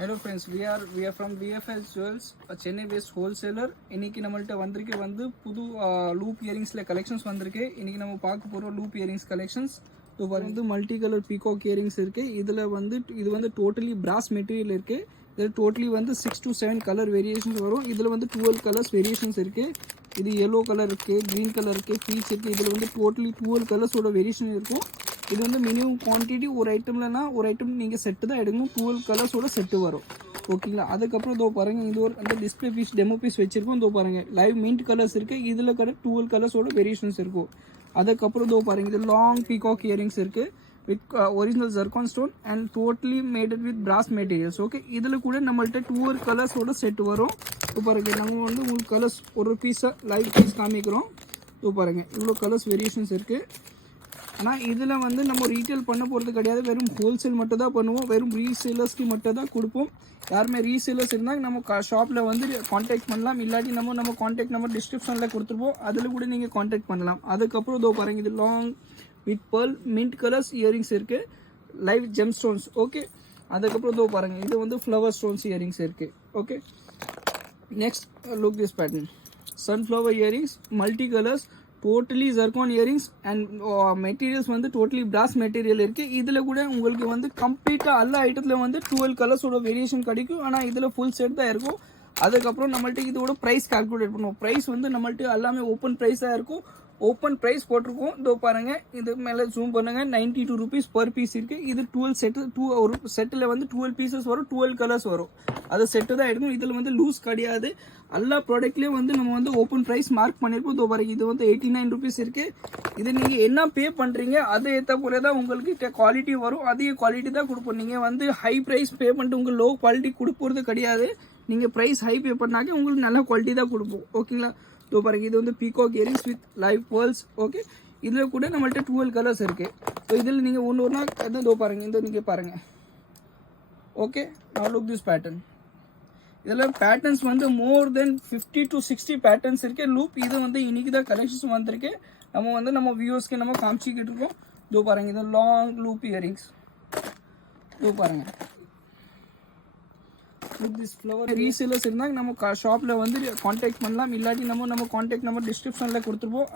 Hello friends, we are from VFS Jewels, a Chennai based wholesaler. இன்னைக்கு நம்மள்ட்ட வந்திருக்க வந்து புது லூப் இயரிங்ஸ்ல கலெக்ஷன்ஸ் வந்திருக்கு. இன்னைக்கு நம்ம பார்க்க போறோம் லூப் இயரிங்ஸ் கலெக்ஷன்ஸ். இப்போ வந்து மல்டி கலர் பீகாக் இயரிங்ஸ் இருக்கு. இது வந்து டோட்டலி பிராஸ் மெட்டீரியல் இருக்கு. இதில் டோட்டலி வந்து 6 to 7 கலர் வேரியேஷன்ஸ் வரும். இதில் வந்து 12 கலர்ஸ் வேரியேஷன்ஸ் இருக்கு. இது yellow கலர் இருக்கு, green கலர் இருக்கு, பீச் இருக்கு. இதில் வந்து டோட்டலி 12 கலர்ஸோட வேரியேஷன் இருக்கும். இது வந்து மினிமம் குவான்டிட்டி ஒரு ஐட்டம்லனா ஒரு ஐட்டம் நீங்கள் செட்டு தான் எடுக்கணும். 12 கலர்ஸோட செட்டு வரும். ஓகேங்களா? அதுக்கப்புறம் இதோ பாருங்கள், இது ஒரு அந்த டிஸ்பிளே பீஸ் டெமோ பீஸ் வச்சிருக்கோம். இதோ பாருங்கள், லைவ் மின்ட் கலர்ஸ் இருக்குது. இதில் கடை 12 கலர்ஸோட வேரியேஷன்ஸ் இருக்கும். அதுக்கப்புறம் இதோ பாருங்கள், இது லாங் பீகாக் இயரிங்ஸ் இருக்குது with original zircon stone and totally made with brass materials. Okay, இதில் கூட நம்மள்ட்ட 12 கலர்ஸோட செட்டு வரும். இப்போ பாருங்கள், நம்ம வந்து உங்களுக்கு கலர்ஸ் ஒரு பீஸாக லைவ் பீஸ் காமிக்கிறோம். இப்போ பாருங்கள், இவ்வளோ கலர்ஸ் வேரியேஷன்ஸ் இருக்குது. ஆனால் இதில் வந்து நம்ம ரீட்டெயில் பண்ண போகிறது கிடையாது. வெறும் ஹோல்சேல் மட்டும் தான் பண்ணுவோம். வெறும் ரீசேலர்ஸ்க்கு மட்டும் தான் கொடுப்போம். யாருமே ரீசேலர்ஸ் இருந்தால் நம்ம ஷாப்பில் வந்து காண்டாக்ட் பண்ணலாம். இல்லாட்டி நம்ம காண்டாக்ட் நம்பர் டிஸ்கிரிப்ஷனில் கொடுத்துருப்போம். அதில் கூட நீங்கள் காண்டாக்ட் பண்ணலாம். அதுக்கப்புறம் இதோ பாருங்கள், இது long with pearl mint colours earrings இருக்குது, லைவ் ஜெம் ஸ்டோன்ஸ். ஓகே, அதுக்கப்புறம் இதோ பாருங்கள், இது வந்து ஃப்ளவர் ஸ்டோன்ஸ் இயரிங்ஸ் இருக்குது. Okay, next look this pattern, sunflower earrings, multi colours, totally zircon earrings and materials வந்து டோட்டலி பிராஸ் மெட்டீரியல் இருக்குது. இதில் கூட உங்களுக்கு வந்து கம்ப்ளீட்டாக எல்லா ஐட்டத்தில் வந்து 12 கலர்ஸோட வேரியேஷன் கிடைக்கும். ஆனால் இதில் ஃபுல் செட் தான் இருக்கும். அதுக்கப்புறம் நம்மள்ட்ட இதோட ப்ரைஸ் கால்குலேட் பண்ணுவோம். ப்ரைஸ் வந்து நம்மள்ட்ட எல்லாமே ஓப்பன் ப்ரைஸாக இருக்கும். ஓப்பன் ப்ரைஸ் போட்டிருக்கோம். இதோ பாருங்கள், இது மேலே ஜூம் பண்ணுங்கள், 92 rupees பர் பீஸ் இருக்குது. இது 12 செட்டு, ஒரு செட்டில் வந்து 12 பீசஸ் வரும், 12 கலர்ஸ் வரும். அது செட்டு தான் எடுக்கும். இதில் வந்து லூஸ் கிடையாது. எல்லா ப்ராடக்ட்லேயும் வந்து நம்ம வந்து ஓப்பன் ப்ரைஸ் மார்க் பண்ணியிருப்போம். இதோ பாருங்கள், இது வந்து 89 rupees இருக்குது. இது நீங்கள் என்ன பே பண்ணுறீங்க அதை ஏற்ற போல தான் உங்களுக்கு குவாலிட்டி வரும். அதே குவாலிட்டி தான் கொடுப்போம். நீங்கள் வந்து ஹை ப்ரைஸ் பே பண்ணிட்டு உங்களுக்கு லோ குவாலிட்டி கொடுப்பது கிடையாது. நீங்கள் ப்ரைஸ் ஹை பே பண்ணாக்க உங்களுக்கு நல்ல குவாலிட்டி தான் கொடுப்போம். ஓகேங்களா? இதோ பாருங்க, இது வந்து peacock earrings with live pearls. Okay, இதில் கூட நம்மள்ட்ட 12 கலர்ஸ் இருக்குது. ஸோ இதில் நீங்கள் ஒன்று இதோ பாருங்கள், இந்த நீங்கள் பாருங்கள். ஓகே, நான் லுக் திஸ் பேட்டர்ன். இதில் பேட்டர்ன்ஸ் வந்து மோர் தென் 50 to 60 பேட்டர்ன்ஸ் இருக்குது. லூப் இது வந்து இன்னைக்கு தான் கலெக்ஷன்ஸ் வந்திருக்கு. நம்ம வியூவர்ஸ்க்கு நம்ம காமிச்சிக்கிட்டு இருக்கோம். இதோ பாருங்கள், இது லாங் லூப் இயரிங்ஸ். இதோ பாருங்கள், திஸ் ஃப்ளவர் ரீசேலர்ஸ் இருந்தால் நம்ம ஷாப்பில் வந்து காண்டாக்ட் பண்ணலாம். இல்லாட்டி நம்ம காண்டாக்ட் நம்பர் டிஸ்கிரிப்ஷனில் கொடுத்துருப்போம்.